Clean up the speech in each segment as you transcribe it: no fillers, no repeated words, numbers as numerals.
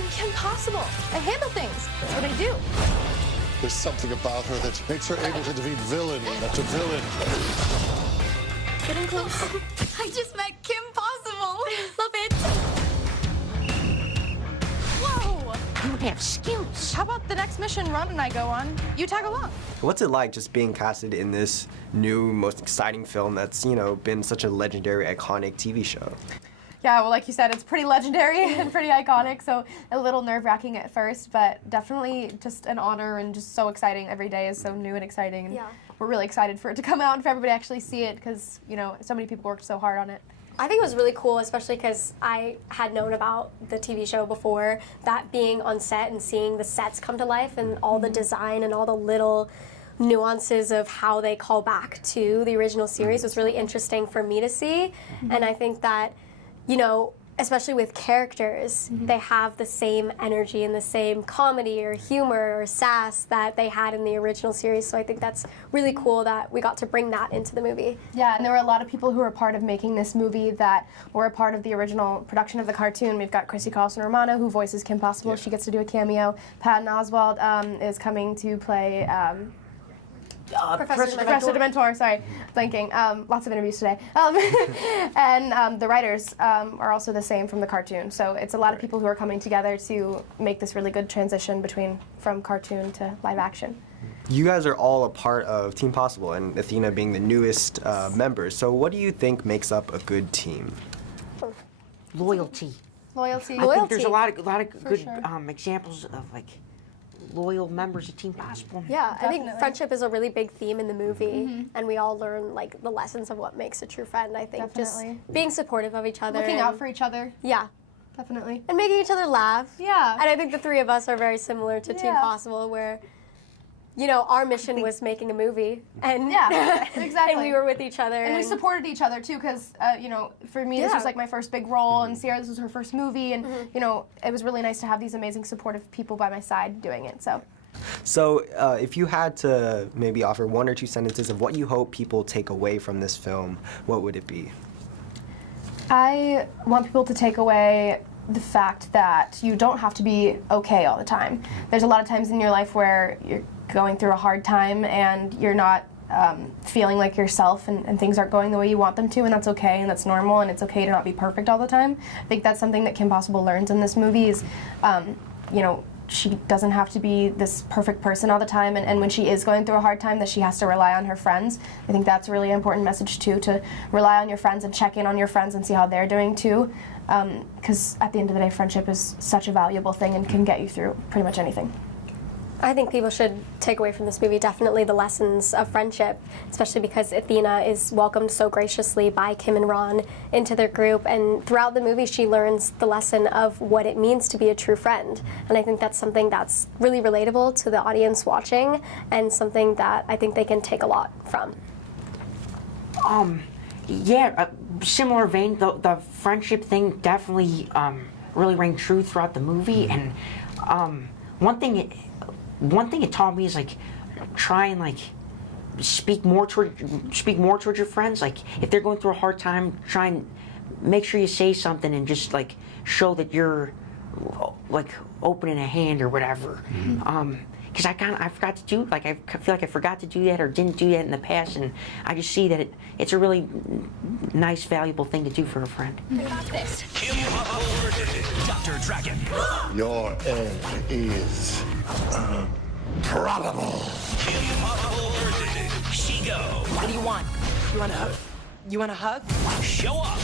I'm Kim Possible. I handle things. That's what I do. There's something about her that makes her able to defeat villain after villain. Getting close. I just met Kim Possible. Love it. Whoa! You have skills. How about the next mission Ron and I go on? You tag along. What's it like just being casted in this new, most exciting film that's, you know, been such a legendary, iconic TV show? Yeah, well, like you said, it's pretty legendary and pretty iconic, so a little nerve-wracking at first, but definitely just an honor and just so exciting. Every day is so new and exciting, and we're really excited for it to come out and for everybody to actually see it, because, you know, so many people worked so hard on it. I think it was really cool, especially because I had known about the TV show before, that being on set and seeing the sets come to life and all the design and all the little nuances of how they call back to the original series was really interesting for me to see, and I think that, you know, especially with characters, they have the same energy and the same comedy or humor or sass that they had in the original series. So I think that's really cool that we got to bring that into the movie. Yeah, and there were a lot of people who were part of making this movie that were a part of the original production of the cartoon. We've got Chrissy Carlson-Romano, who voices Kim Possible. She gets to do a cameo. Patton Oswalt is coming to play Professor Dementor, sorry, blanking. Lots of interviews today. And the writers are also the same from the cartoon. So it's a lot of people who are coming together to make this really good transition from cartoon to live action. You guys are all a part of Team Possible, and Athena being the newest member. So what do you think makes up a good team? Loyalty. Loyalty. I think there's a lot of good sure. examples of like loyal members of Team Possible. Yeah, I think friendship is a really big theme in the movie, and we all learn like the lessons of what makes a true friend. I think just being supportive of each other, Looking out for each other. Yeah, definitely, and making each other laugh. Yeah, and I think the three of us are very similar to Team Possible, where, you know, our mission was making a movie, and exactly, and we were with each other, and we supported each other too, because you know, for me this was like my first big role, and Ciara, this was her first movie, and you know, it was really nice to have these amazing supportive people by my side doing it. So if you had to maybe offer one or two sentences of what you hope people take away from this film, what would it be? I want people to take away the fact that you don't have to be okay all the time. There's a lot of times in your life where you're going through a hard time and you're not feeling like yourself, and things aren't going the way you want them to, and that's okay, and that's normal, and it's okay to not be perfect all the time. I think that's something that Kim Possible learns in this movie is, you know, she doesn't have to be this perfect person all the time, and when she is going through a hard time, that she has to rely on her friends. I think that's a really important message too, to rely on your friends and check in on your friends and see how they're doing too, because at the end of the day, friendship is such a valuable thing and can get you through pretty much anything. I think people should take away from this movie definitely the lessons of friendship, especially because Athena is welcomed so graciously by Kim and Ron into their group, and throughout the movie she learns the lesson of what it means to be a true friend. And I think that's something that's really relatable to the audience watching, and something that I think they can take a lot from. Similar vein, the friendship thing definitely really rang true throughout the movie, and one thing it taught me is like try and like speak more towards your friends. Like if they're going through a hard time, try and make sure you say something and just like show that you're like opening a hand or whatever. Because I forgot to do, like I feel like I forgot to do that or didn't do that in the past, and I just see that it's a really nice, valuable thing to do for a friend. This. Kim Possible, Dr. Drakken. Your end is probable. Kim Possible versus Shego. What do you want? You want a hug? You want a hug? Show up.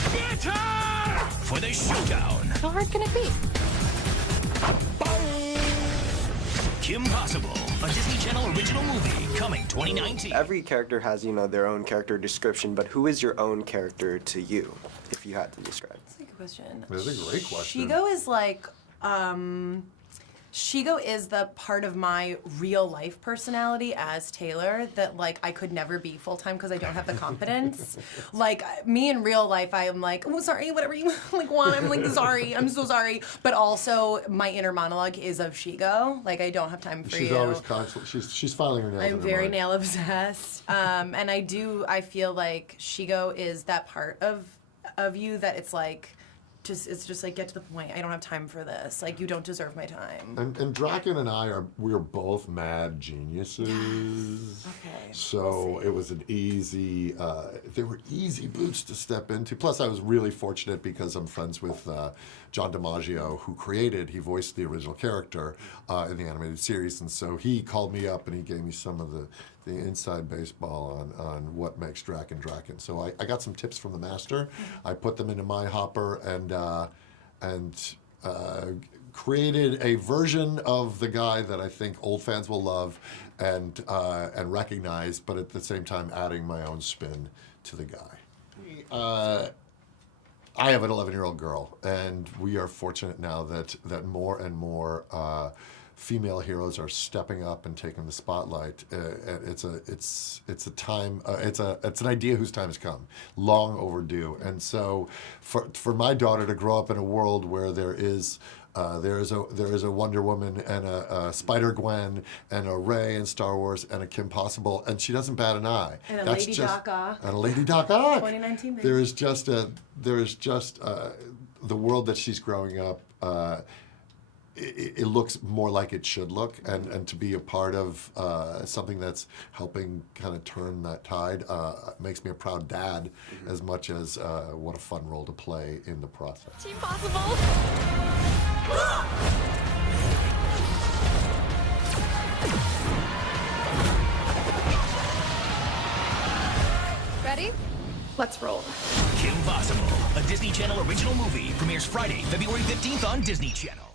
For the showdown. How hard can it be? Kim Possible, a Disney Channel original movie, coming 2019. Every character has, you know, their own character description, but who is your own character to you, if you had to describe? That's a good question. That's a great question. Shego is like, Shego is the part of my real life personality as Taylor that like I could never be full time because I don't have the confidence. Like me in real life, I am like, oh sorry, whatever you like want. I'm like sorry, I'm so sorry. But also my inner monologue is of Shego. Like I don't have time for you. She's always constantly. She's filing her nails. I'm very nail obsessed, and I feel like Shego is that part of you that it's like it's just like, get to the point. I don't have time for this. Like, you don't deserve my time. And Drakken and I we're both mad geniuses. Okay. So it was an easy, they were easy boots to step into. Plus, I was really fortunate because I'm friends with John DiMaggio, he voiced the original character in the animated series. And so he called me up and he gave me some of the inside baseball on what makes Drakken Drakken. So I got some tips from the master. I put them into my hopper and created a version of the guy that I think old fans will love and recognize, but at the same time adding my own spin to the guy. I have an 11-year-old girl, and we are fortunate now that more and more female heroes are stepping up and taking the spotlight. It's an idea whose time has come, long overdue. And so, for my daughter to grow up in a world where there is a Wonder Woman and a Spider-Gwen and a Rey in Star Wars and a Kim Possible, and she doesn't bat an eye. And a Lady Doc Ock. And a Lady Doc Ock. 2019 baby. There is just the world that she's growing up. It looks more like it should look, and to be a part of something that's helping kind of turn that tide makes me a proud dad as much as what a fun role to play in the process. Team Possible. Ready? Let's roll. Kim Possible, a Disney Channel original movie, premieres Friday, February 15th on Disney Channel.